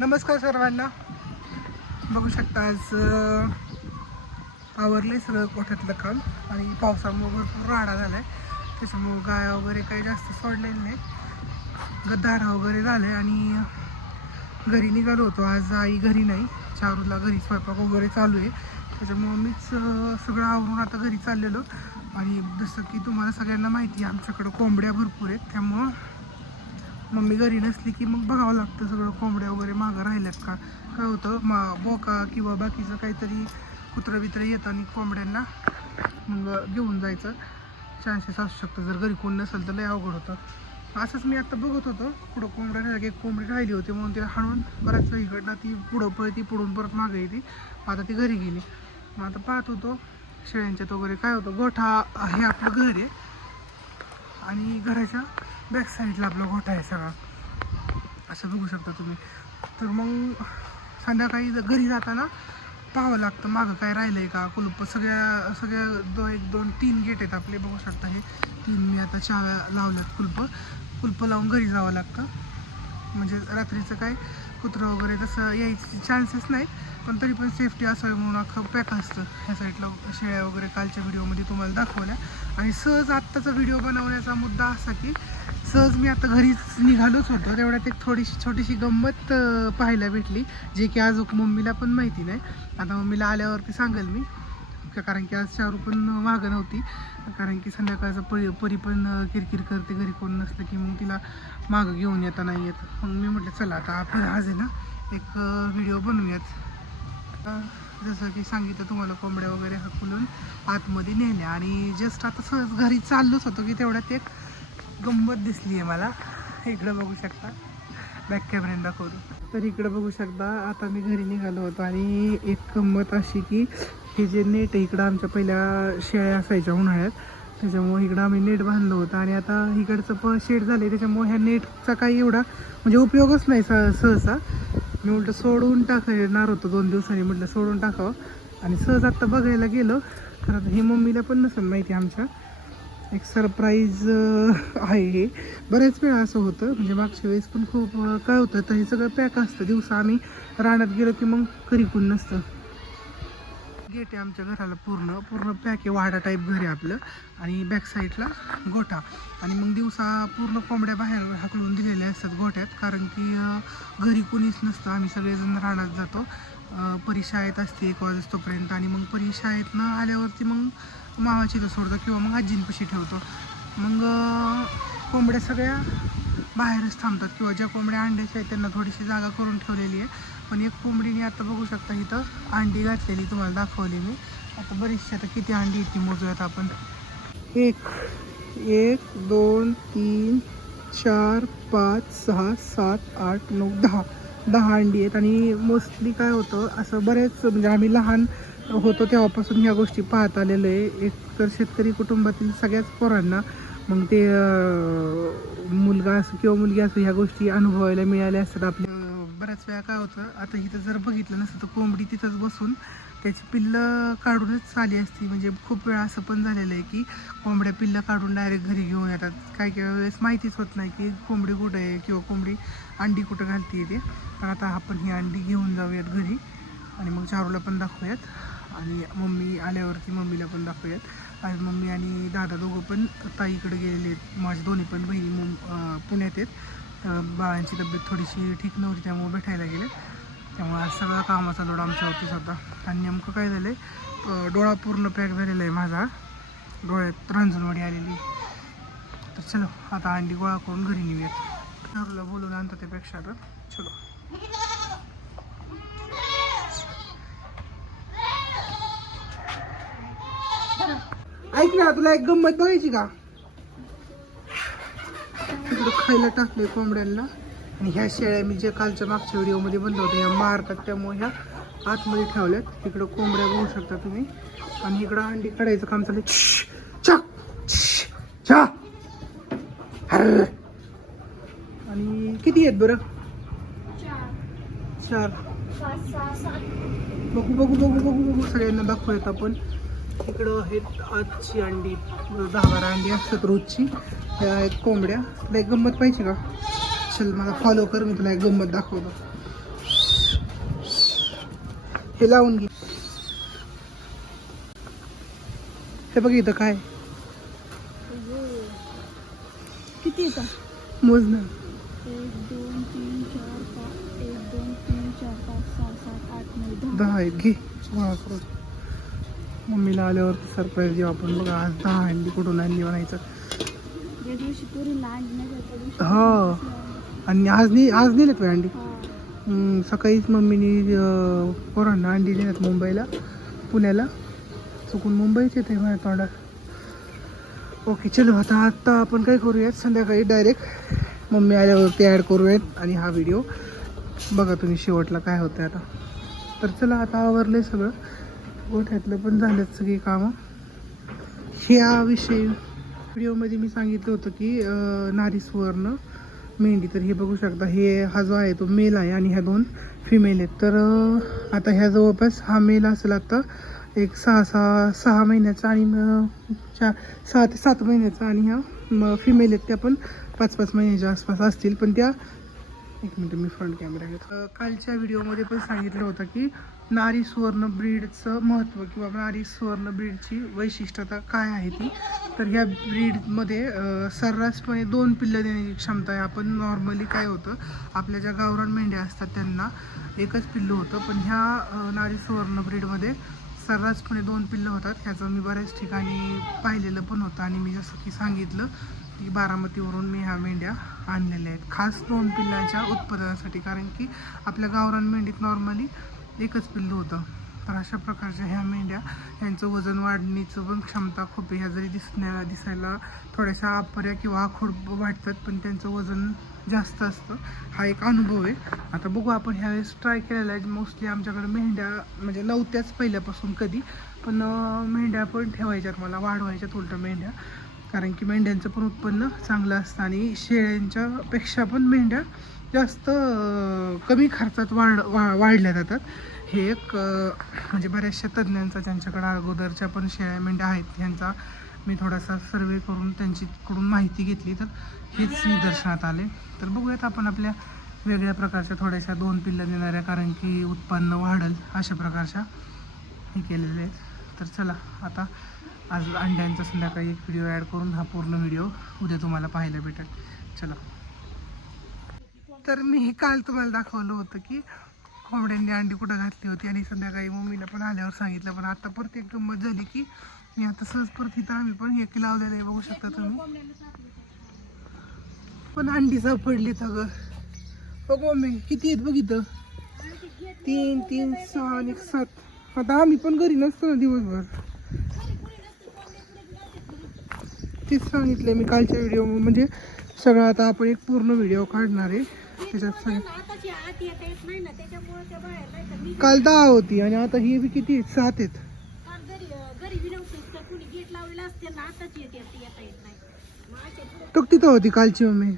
नमस्कार सर्वांना. बघू शकता आज आवरलं आवरलंय सगळं कोठ्यातलं काम आणि पावसामुळे भरपूर राडा आहे त्याच्यामुळं गाय वगैरे काही जास्त सोडलेलं नाही. गद्दारा वगैरे झालं आहे आणि घरी निघालो होतो. आज आई घरी नाही. चारूला घरी स्वयंपाक वगैरे चालू आहे. त्याच्यामुळं मीच सगळं आवरून आता घरी चाललेलो. आणि जसं की तुम्हाला सगळ्यांना माहिती आहे आमच्याकडं कोंबड्या भरपूर आहेत. त्यामुळं मम्मी घरी नसली की मग बघावं लागतं सगळं कोंबड्या वगैरे मागं राहिल्यात का? काय होतं? मा बोका किंवा बाकीचं काहीतरी कुत्रं बित्रं येतं आणि कोंबड्यांना मग घेऊन जायचं. चान्सेस असू शकतं जर घरी कोण नसेल तर लय अवघड होतं. असंच मी आता बघत होतो. पुढं कोंबड्या राहिल्या की एक कोंबडी राहिली होती म्हणून तिला हाणून बऱ्याच इकडनं ती पुढं पळती पुढून परत मागे येते. आता ती घरी गेली. मग आता पाहत होतो शेळ्यांच्यात वगैरे काय होतं. गोठा हे आपलं घर आहे. आणि घराच्या बॅक साईडला आपला गोठा आहे सगळा. असं बघू शकता तुम्ही. तर मग संध्याकाळी घरी जाताना पाहावं लागतं मागं काय राहिलं आहे का? कुलूप सगळ्या सगळ्या दो एक दोन तीन गेट आहेत आपले बघू शकता हे. तीन मी आता चाव्या लावल्यात कुलप. कुलप लावून घरी जावं लागतं. म्हणजे रात्रीचं काय कुत्रं वगैरे तसं यायचे चान्सेस नाहीत पण तरी पण सेफ्टी असावी म्हणून अख्खं पॅक असतं. ह्या साईडला शेळ्या वगैरे कालच्या व्हिडिओमध्ये तुम्हाला दाखवल्या. आणि सहज आत्ताचा व्हिडिओ बनवण्याचा मुद्दा असा की सहज मी आता घरीच निघालोच होतो. तेवढ्यात एक थोडीशी छोटीशी गंमत पाहायला भेटली जे की आज मम्मीला पण माहिती नाही. आता मम्मीला आल्यावरती सांगेल मी का- कारण की आज शाहरुख पण मागं नव्हती. कारण की संध्याकाळचं परी परी पण किरकिर करते घरी कोण नसलं की मग तिला मागं घेऊन येता नाही येत. मग मी म्हटलं चला आता आपण आज आहे ना एक व्हिडिओ बनवूयात. जसं की सांगितलं तुम्हाला कोंबड्या वगैरे हकलून आतमध्ये नेल्या आणि जस्ट आता सहज घरी चाललोच होतो की तेवढ्यात एक गंमत दिसली आहे मला. इकडं बघू शकता. बॅक कॅमेऱ्याने दाखवतो. तर इकडं बघू शकता आता मी घरी निघालो होतो आणि एक गंमत अशी की हे जे नेट आहे इकडं आमच्या पहिल्या शेळ्या असायच्या उन्हाळ्यात. त्याच्यामुळे इकडं आम्ही नेट बांधलं होतं आणि आता इकडचं पण शेड झाले त्याच्यामुळे ह्या नेटचा काही एवढा म्हणजे उपयोगच नाही स सहसा. मी उलटं सोडून टाकणार होतो दोन दिवसांनी. म्हटलं सोडून टाकावं. आणि सहज आत्ता बघायला गेलो. तर आता हे मम्मीला पण नसेल माहिती आमच्या. एक सरप्राईज आहे हे. बऱ्याच वेळा असं होतं. म्हणजे मागच्या वेळेस पण खूप काय होतं तर हे सगळं पॅक असतं. दिवसा आम्ही रानात गेलो की मग करी कोण नसतं. गेट आहे आमच्या घराला पूर्ण. पूर्ण पॅक आहे वाडा टाईप घर आहे आपलं. आणि बॅक साईडला गोठा. आणि मग दिवसा पूर्ण कोंबड्या बाहेर हाकलून दिलेल्या असतात गोठ्यात. कारण की घरी कोणीच नसतं. आम्ही सगळेजण रानात जातो. परी शाळेत असते एक वाजतोपर्यंत आणि मग परी शाळेतनं आल्यावरती मग मामाची इथं सोडतो किंवा मग आजींपाशी ठेवतो. मग कोंबड्या सगळ्या बाहेरच थांबतात किंवा ज्या कोंबड्या अंड्याच्या आहेत त्यांना थोडीशी जागा करून ठेवलेली आहे. पण एक कोंबडीने आता बघू शकता इथं अंडी घातलेली तुम्हाला दाखवली मी. आता बरीचशी आता किती अंडी येते मोजूयात आपण. एक एक दोन तीन चार पाच सहा सात आठ नऊ दहा. दहा अंडी आहेत आणि मोस्टली काय होतं असं बरेच म्हणजे आम्ही लहान होतो तेव्हापासून ह्या गोष्टी पाहत आलेलं आहे. एक तर शेतकरी कुटुंबातील सगळ्याच पोरांना मग ते मुलगा असो किंवा मुलगी असो ह्या गोष्टी अनुभवायला मिळाल्या असतात. आपल्या बऱ्याच वेळा काय होतं आता इथं जर बघितलं नसतं तर कोंबडी तिथंच बसून त्याची पिल्लं काढूनच आली असती. म्हणजे खूप वेळा असं पण झालेलं आहे की कोंबड्या पिल्लं काढून डायरेक्ट घरी घेऊन येतात. काही काही वेळेस माहितीच होत नाही की कोंबडी कुठं आहे किंवा कोंबडी अंडी कुठं घालते ते. तर आता आपण ही अंडी घेऊन जाऊयात घरी आणि मग चारूला पण दाखवूयात. आणि मम्मी आल्यावरती मम्मीला पण दाखवूयात. आज मम्मी आणि दादा दोघं पण ताईकडे गेलेले आहेत. माझ्या दोन्ही पण बहिणी मुं पुण्यात आहेत. बाळांची तब्येत थोडीशी ठीक नव्हती त्यामुळे भेटायला गेले त्यामुळे आज सगळा कामाचा लोड आमच्यावरतीच होता आणि नेमकं काय झालं आहे डोळा पूर्ण पॅक झालेला आहे माझा. डोळ्यात रांजणवाडी आलेली. तर चलो आता अंडी गोळा करून घरी निघूयात ठरलं बोलून आणतात त्यापेक्षा तर चलो. ऐक ना तुला एक गंमत बघायची का? तिकडं खायला टाकले कोंबड्यांना. आणि ह्या शेळ्या मी जे कालच्या मागच्या व्हिडिओमध्ये बनलं होतं ह्या मारतात त्यामुळे ह्या आतमध्ये ठेवल्यात. इकडं कोंबड्या बघू शकता तुम्ही. आणि इकडं अंडी काढायचं काम चालू चा आणि किती आहेत बरं? चार. बघू बघू बघू बघू बघू. सगळ्यांना दाखवूयात आपण. इकडं आहेत आजची अंडी. दहा बारा अंडी असतात रोजची. त्या आहेत कोंबड्या. तुला गंमत पाहिजे का? चल मला फॉलो कर मी तुला एक गंमत दाखवतो. हे लावून घे. हे बघ इथं काय किती येतात मोज ना एक दोन तीन चार पाच एक दोन तीन चार पाच सहा सात आठ नऊ दहा. आहेत घे. गोळा करून मम्मीला आल्यावर सरप्राईज देऊ आपण. बघा आज दहा अंडी कुठून आणली म्हणायचं. ज्या दिवशी आणली दिवशी हो. आणि आज नाही आज नेलेत का अंडी. हा. सकाळीच मम्मीने पोरांना अंडी दिल्यात मुंबईला पुण्याला. चुकून मुंबईच येते माझ्या तोंडात. ओके चलो आता आत्ता आपण काय करूयात? संध्याकाळी डायरेक्ट मम्मी आल्यावरती ॲड करूयात आणि हा व्हिडिओ बघा तुम्ही शेवटला काय होतं आता. तर चला आता आवरलं आहे सगळं. गोठ्यातलं पण झालेत सगळी कामं. ह्या विषयी व्हिडिओमध्ये मी सांगितलं होतं की नारी सुवर्ण मेंढी तर हे बघू शकता हे हा जो आहे तो मेल आहे आणि ह्या दोन फिमेल आहेत. तर आता ह्या जवळपास हा मेल असेल आता एक सहा सहा सहा महिन्याचा आणि मग चार सहा ते सात महिन्याचा आणि ह्या फिमेल आहेत त्या पण पाच पाच महिन्याच्या आसपास असतील. पण त्या एक मिनटं मी फ्रंट कॅमेरा घेतो. कालच्या व्हिडिओमध्ये पण सांगितलं होतं की नारी सुवर्ण ब्रीडचं महत्त्व किंवा नारी सुवर्ण ब्रीडची वैशिष्ट्यता काय आहे ती? तर ह्या ब्रीडमध्ये सर्रासपणे दोन पिल्लं देण्याची क्षमता आहे. आपण नॉर्मली काय होतं आपल्या ज्या गावरान मेंढ्या असतात त्यांना एकच पिल्लू होतं. पण ह्या नारी सुवर्ण ब्रीडमध्ये सर्रासपणे दोन पिल्लं होतात. ह्याचं मी बऱ्याच ठिकाणी पाहिलेलं पण होतं आणि मी जसं की सांगितलं की बारामतीवरून मी ह्या मेंढ्या आणलेल्या आहेत. खास दोन पिल्लांच्या उत्पादनासाठी कारण की आपल्या गावरान मेंढीत नॉर्मली एकच पिल्लू होतं. तर अशा प्रकारच्या ह्या मेंढ्या यांचं वजन वाढण्याचं पण क्षमता खूप आहे. ह्या जरी दिसण्या दिसायला थोड्याशा आपऱ्या किंवा आखोड वाटतात पण त्यांचं वजन जास्त असतं. हा एक अनुभव आहे. आता बघू आपण ह्यावेळेस ट्राय केलेला आहे. मोस्टली आमच्याकडे मेंढ्या म्हणजे नव्हत्याच पहिल्यापासून कधी पण मेंढ्या पण ठेवायच्यात मला वाढवायच्यात उलट्या मेंढ्या. कारण की मेंढ्यांचं पण उत्पन्न चांगलं असतं आणि शेळ्यांच्या पेक्षा पण मेंढ्या जास्त कमी खर्चात वाढ वा वाढल्या जातात. हे एक म्हणजे बऱ्याचशा तज्ज्ञांचा त्यांच्याकडे अगोदरच्या पण शेळ्या मेंढ्या आहेत ह्यांचा मी थोडासा सर्वे करून त्यांच्याकडून माहिती घेतली तर हेच निदर्शनात आले. तर बघूयात आपण आपल्या वेगळ्या प्रकारच्या थोड्याशा दोन पिल्लं देणाऱ्या कारण की उत्पन्न वाढल अशा प्रकारच्या हे केलेले आहेत. तर चला आता आज अंड्यांचा संध्याकाळी एक व्हिडिओ ॲड करून हा पूर्ण व्हिडिओ उद्या तुम्हाला पाहायला भेटेल. चला. तर मी हे काल तुम्हाला दाखवलं होतं की कोंबड्यांनी अंडी कुठं घातली होती आणि संध्याकाळी मम्मीला पण आल्यावर सांगितलं पण आता परत एक गंमत झाली की मी आता सहज परत इथं आम्ही पण एक लावलेलं आहे बघू शकता तुम्ही. पण अंडी सापडली सगळं बघ हो मम्मी किती आहेत बघ इथं? तीन तीन सहा आणि एक सात. आता आम्ही पण घरी नसतो ना दिवसभर. तेच सांगितलं मी कालच्या व्हिडिओ म्हणजे सगळं आता आपण एक पूर्ण व्हिडिओ काढणार आहे. त्याच्यात सगळं काल दहा होती आणि आता ही बी किती? सात आहेत. काल तर तिथं होती कालची मम्मी.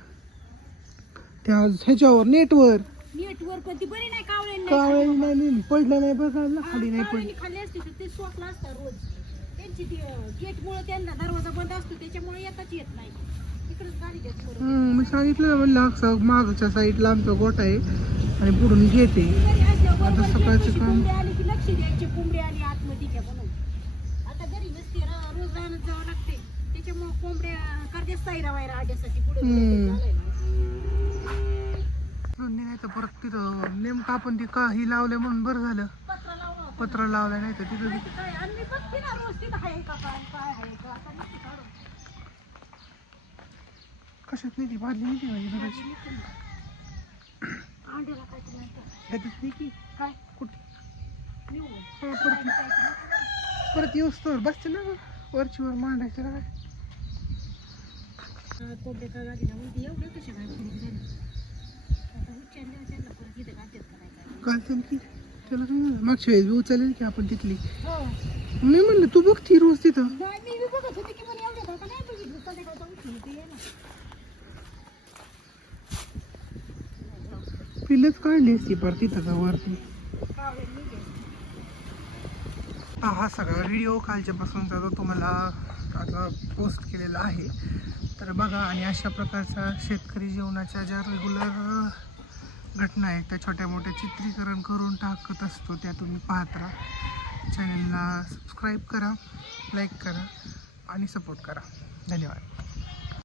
त्या ह्याच्यावर नेटवर. नेटवर पण ती बरी नाही कावळ्यांनी कावळे नाही पडलं नाही बघा खाली नाही पडलं. खाली असते ते सोपला असतं रोज. त्यांची ती गेटमुळे त्यांना दरवाजा बंद असतो त्याच्यामुळे येताच येत नाही तिकडेच गाडी. हम्म, मी सांगितलं ना म्हणलं असं मागच्या साईडला आमचा गोठा आहे आणि पुढून घेते आता सकाळचं काम. कोंबडी आली की लक्ष द्यायची कोंबडी आली आतमध्ये घ्या म्हणून आता घरी नसते र- रोज राहण्यात जावं लागते त्याच्यामुळे कोंबड्या करते सायरा वायरा आड्यासाठी पुढे. नाही तर परत तिथं नेमकं आपण ती का ही लावले म्हणून बरं झालं पत्रा लावा पत्र लावलं नाही तर तिथं. कशात नाही ती? बादली नाही ती माझी दुधाची अंड्याला काय नाही की? कुठे. हा, परत परत येऊस तर. बसते ना वरची वर मांडायचं काय? हा, काय गाडीला म्हणते एवढं कशा काय झाली. आता त्यांना परत इथं काय? कालचं की? त्याला काय झालं? मागच्या वेळेस बी उचलली की आपण तिथली. हो. मी म्हणलं तू बघ ती रोज तिथं. नाही मी बी बघत होते की पण एवढ्या धाका नाही बघितलं संध्याकाळचा उठून ते ये ना. पिल्लच काढली असती पर तिथं वरती? घ्या. हा हा सगळा व्हिडिओ कालच्यापासूनचा जो तुम्हाला आता पोस्ट केलेला आहे. तर बघा आणि अशा प्रकारच्या शेतकरी जीवनाच्या ज्या रेग्युलर घटना आहेत त्या छोट्या मोठ्या चित्रीकरण करून टाकत असतो त्या तुम्ही पाहत राहा. चॅनलला सबस्क्राईब करा लाईक करा आणि सपोर्ट करा. धन्यवाद.